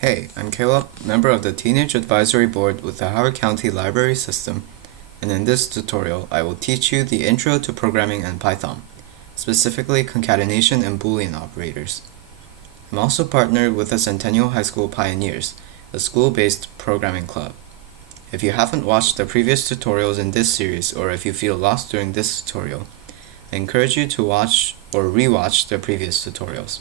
Hey, I'm Caleb, member of the Teenage Advisory Board with the Howard County Library System, and in this tutorial I will teach you the intro to programming in Python, specifically concatenation and Boolean operators. I'm also partnered with the Centennial High School Pioneers, a school-based programming club. If you haven't watched the previous tutorials in this series, or if you feel lost during this tutorial, I encourage you to watch or re-watch the previous tutorials.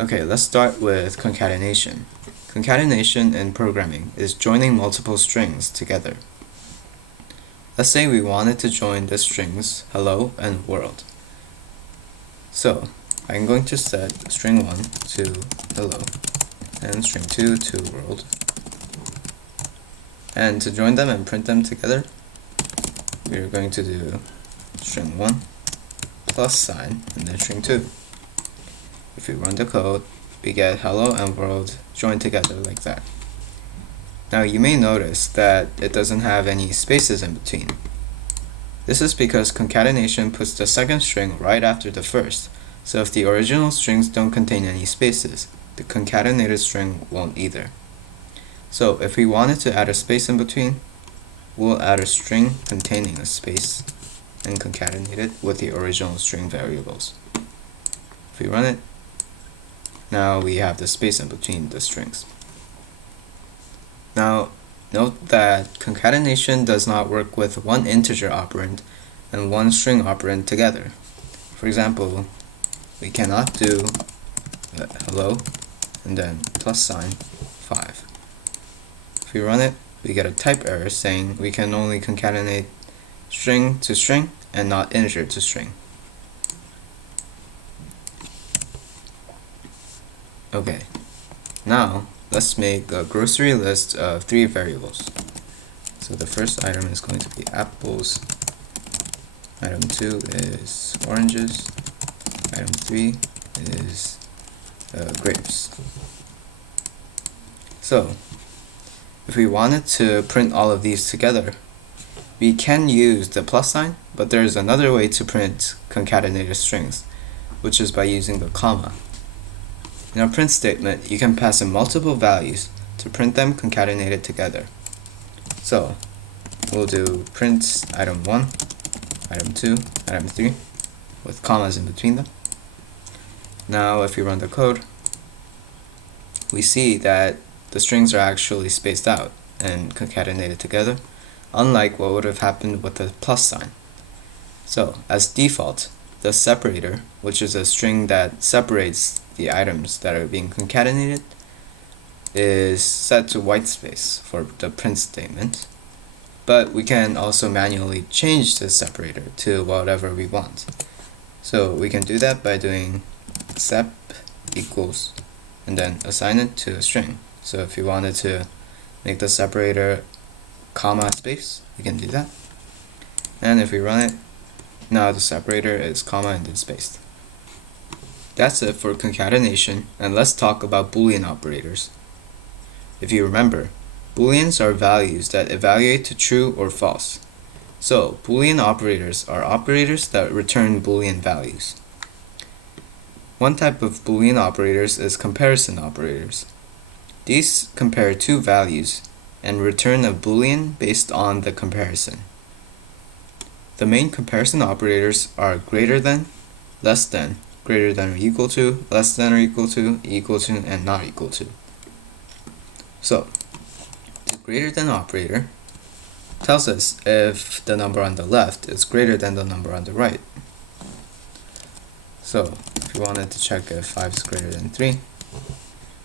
Okay, let's start with concatenation. Concatenation in programming is joining multiple strings together. Let's say we wanted to join the strings hello and world. So, I'm going to set string 1 to hello and string 2 to world. And to join them and print them together, we're going to do string 1 plus sign and then string 2. If we run the code, we get hello and world joined together like that. Now you may notice that it doesn't have any spaces in between. This is because concatenation puts the second string right after the first, so if the original strings don't contain any spaces, the concatenated string won't either. So if we wanted to add a space in between, we'll add a string containing a space and concatenate it with the original string variables. If we run it, now we have the space in between the strings. Now, note that concatenation does not work with one integer operand and one string operand together. For example, we cannot do hello and then plus sign 5. If we run it, we get a type error saying we can only concatenate string to string and not integer to string. Okay, now let's make a grocery list of 3 variables. So the first item is going to be apples, item 2 is oranges, item 3 is grapes. So if we wanted to print all of these together, we can use the plus sign, but there's another way to print concatenated strings, which is by using the comma. In a print statement, you can pass in multiple values to print them concatenated together. So, we'll do print item 1, item 2, item 3, with commas in between them. Now, if we run the code, we see that the strings are actually spaced out and concatenated together, unlike what would have happened with the plus sign. So, as default, the separator, which is a string that separates the items that are being concatenated, is set to whitespace for the print statement, but we can also manually change the separator to whatever we want. So we can do that by doing sep equals and then assign it to a string. So if you wanted to make the separator comma space, you can do that. And if we run it, now the separator is comma and then spaced. That's it for concatenation, and let's talk about Boolean operators. If you remember, Booleans are values that evaluate to true or false. So, Boolean operators are operators that return Boolean values. One type of Boolean operators is comparison operators. These compare two values and return a Boolean based on the comparison. The main comparison operators are greater than, less than, greater than or equal to, less than or equal to, and not equal to. So, the greater than operator tells us if the number on the left is greater than the number on the right. So, if we wanted to check if 5 is greater than 3,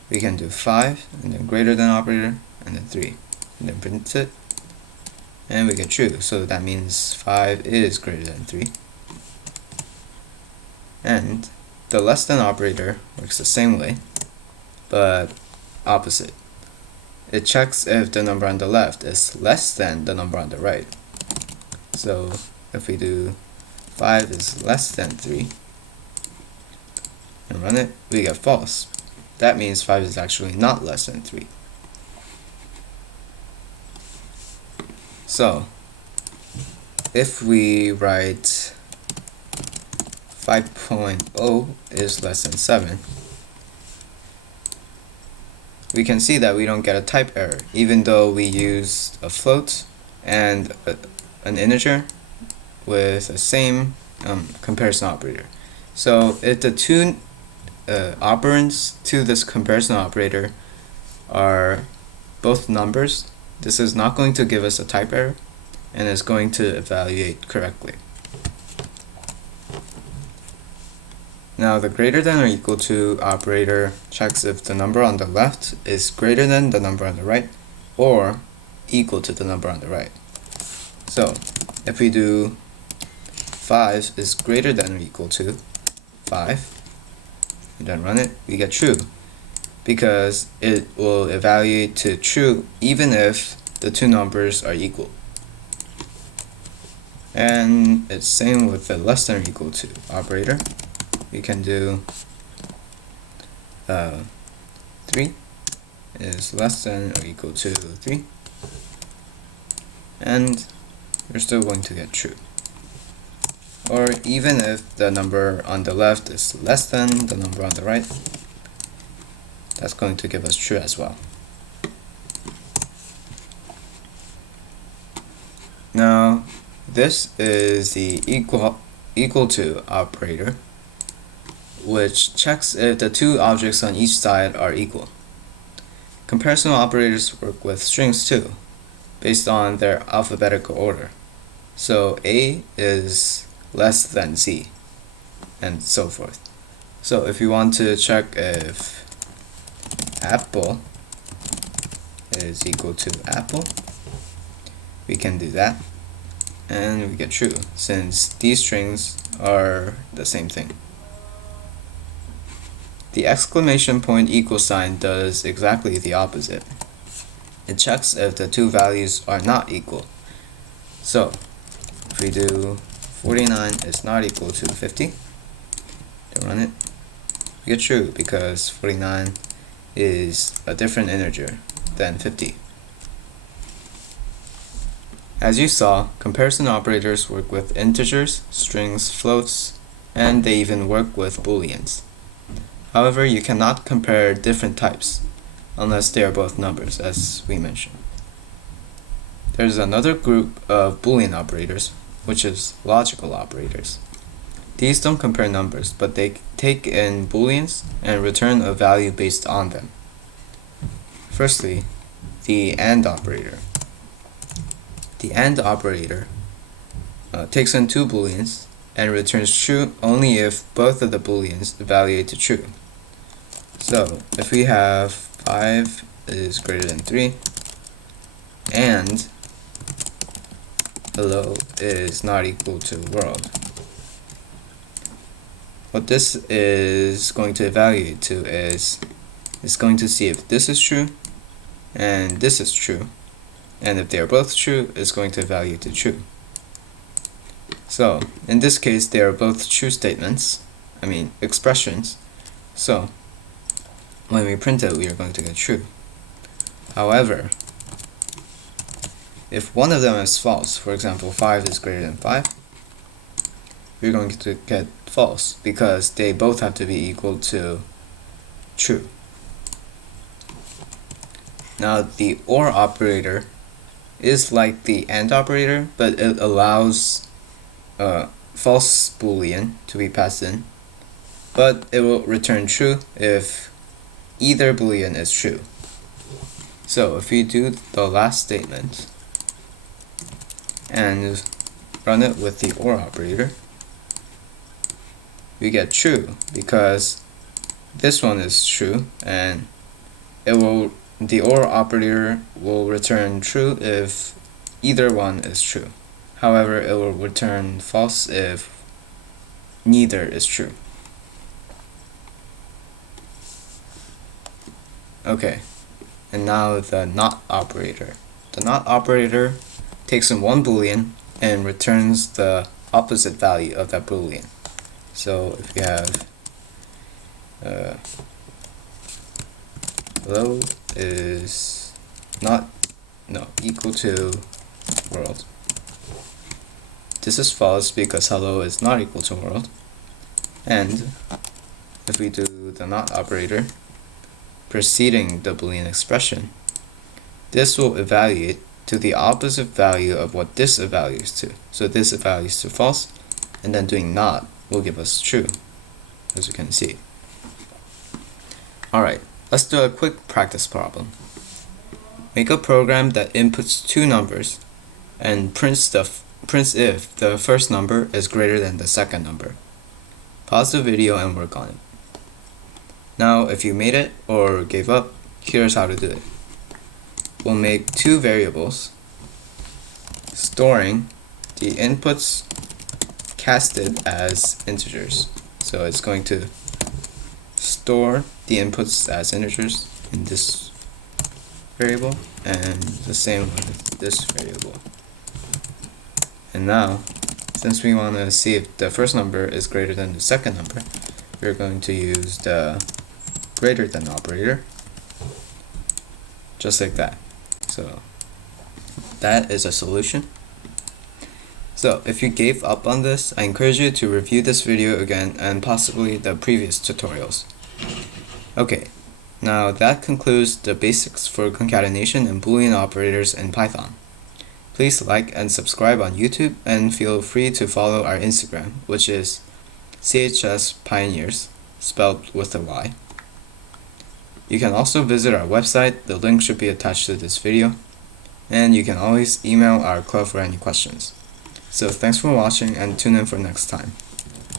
we can do 5 and then greater than operator and then 3 and then print it, and we get true. So that means 5 is greater than 3. And the less than operator works the same way, but opposite. It checks if the number on the left is less than the number on the right. So if we do 5 is less than 3 and run it, we get false. That means 5 is actually not less than 3. So if we write 5.0 is less than 7, we can see that we don't get a type error, even though we used a float and an integer with the same comparison operator. So if the two operands to this comparison operator are both numbers, this is not going to give us a type error and is going to evaluate correctly. Now the greater than or equal to operator checks if the number on the left is greater than the number on the right or equal to the number on the right. So if we do 5 is greater than or equal to 5, and then run it, we get true, because it will evaluate to true even if the two numbers are equal. And it's same with the less than or equal to operator. We can do 3 is less than or equal to 3, and we're still going to get true. Or even if the number on the left is less than the number on the right, that's going to give us true as well. Now this is the equal to operator, which checks if the two objects on each side are equal. Comparison operators work with strings too, based on their alphabetical order. So A is less than Z, and so forth. So if you want to check if apple is equal to apple, we can do that, and we get true, since these strings are the same thing. The exclamation point equal sign does exactly the opposite. It checks if the two values are not equal. So if we do 49 is not equal to 50, to run it, we get true, because 49 is a different integer than 50. As you saw, comparison operators work with integers, strings, floats, and they even work with booleans. However, you cannot compare different types unless they are both numbers, as we mentioned. There's another group of Boolean operators, which is logical operators. These don't compare numbers, but they take in Booleans and return a value based on them. Firstly, the AND operator. The AND operator takes in two Booleans and returns true only if both of the Booleans evaluate to true. So if we have 5 is greater than 3 and hello is not equal to world, what this is going to evaluate to is it's going to see if this is true and this is true, and if they are both true, it's going to evaluate to true. So in this case, they are both true statements, expressions. So when we print it, we are going to get true. However, if one of them is false, for example 5 is greater than 5, we're going to get false, because they both have to be equal to true. Now the OR operator is like the AND operator, but it allows false Boolean to be passed in, but it will return true if either Boolean is true. So if we do the last statement and run it with the OR operator, we get true, because this one is true, and the OR operator will return true if either one is true. However, it will return false if neither is true. Okay, and now the NOT operator. The NOT operator takes in one Boolean and returns the opposite value of that Boolean. So if you have hello is equal to world, this is false because hello is not equal to world. And if we do the NOT operator, preceding the Boolean expression, this will evaluate to the opposite value of what this evaluates to. So this evaluates to false, and then doing not will give us true, as you can see. Alright, let's do a quick practice problem. Make a program that inputs two numbers and prints if the first number is greater than the second number. Pause the video and work on it. Now, if you made it or gave up, here's how to do it. We'll make two variables, storing the inputs casted as integers. So it's going to store the inputs as integers in this variable, and the same with this variable. And now, since we want to see if the first number is greater than the second number, we're going to use the greater than operator, just like that. So that is a solution. So if you gave up on this, I encourage you to review this video again and possibly the previous tutorials. Okay, now that concludes the basics for concatenation and Boolean operators in Python. Please like and subscribe on YouTube, and feel free to follow our Instagram, which is chspyoneers, spelled with a Y. You can also visit our website, the link should be attached to this video, and you can always email our club for any questions. So thanks for watching, and tune in for next time.